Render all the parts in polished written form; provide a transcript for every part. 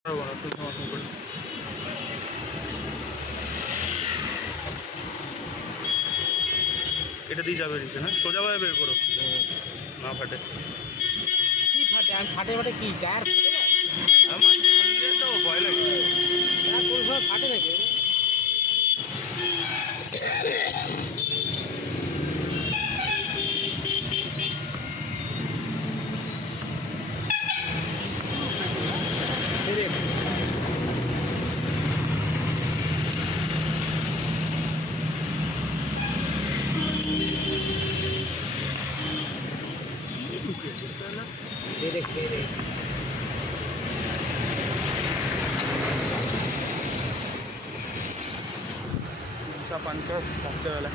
এটা দিয়ে যাবে নিচে, না সোজাভাবে বের করো, না ফাটে। কি ফাটে? আমি ফাটে ফাটে কি টায়ার ফেটে যায়? তো ভয় লাগে, টায়ার কোন সময় ফাটে নাকি? देख पंचायत भागते वाला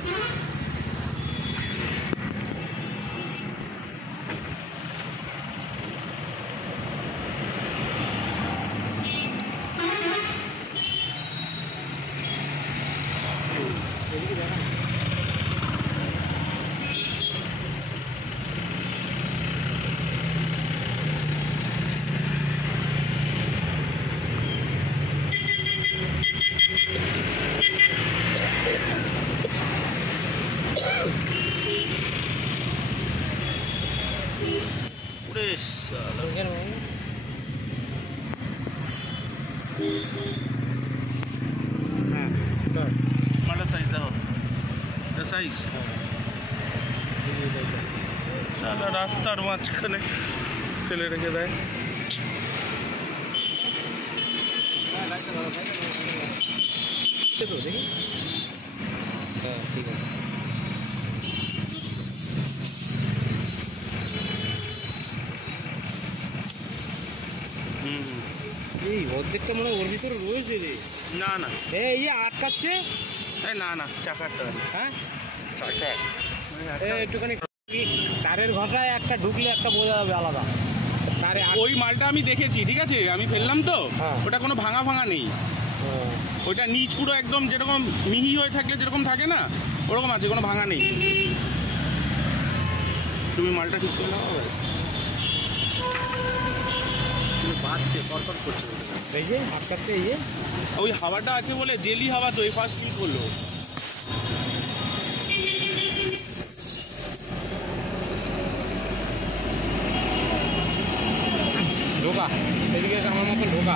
माला साइज देखो, साइज सारा रास्तार माঝখানে ফেলে রেখে দেয়। तो देखिए, हाँ ठीक है। এই অর্ধেকটা মনে হয় ওর ভিতরে রয়েছে রে। না না এই আটকাচ্ছে, না না চাকাটা, হ্যাঁ চাকা একটুখানি তারের ঘষায় একটা ঢুকলে একটা বোঝা যাবে আলাদা। তারে ওই মালটা আমি দেখেছি, ঠিক আছে, আমি ফেললাম তো, ওটা কোনো ভাঙা ভাঙা নেই, ওইটা নিচ পুরো একদম যেরকম মিহি হয়ে থাকলে যেরকম থাকে না ওরকম আছে, কোনো ভাঙা নেই। তুমি মালটা ঠিক করে নাও, বাজছে কড়কড় করছে, এই যে আটকাচ্ছে, এই যে ওই হাওয়াটা আছে বলে, জেলি হাওয়া তো, এই ফার্স্ট ঠিক হলো। ঢোকা এদিকে আমার মতন ঢোকা।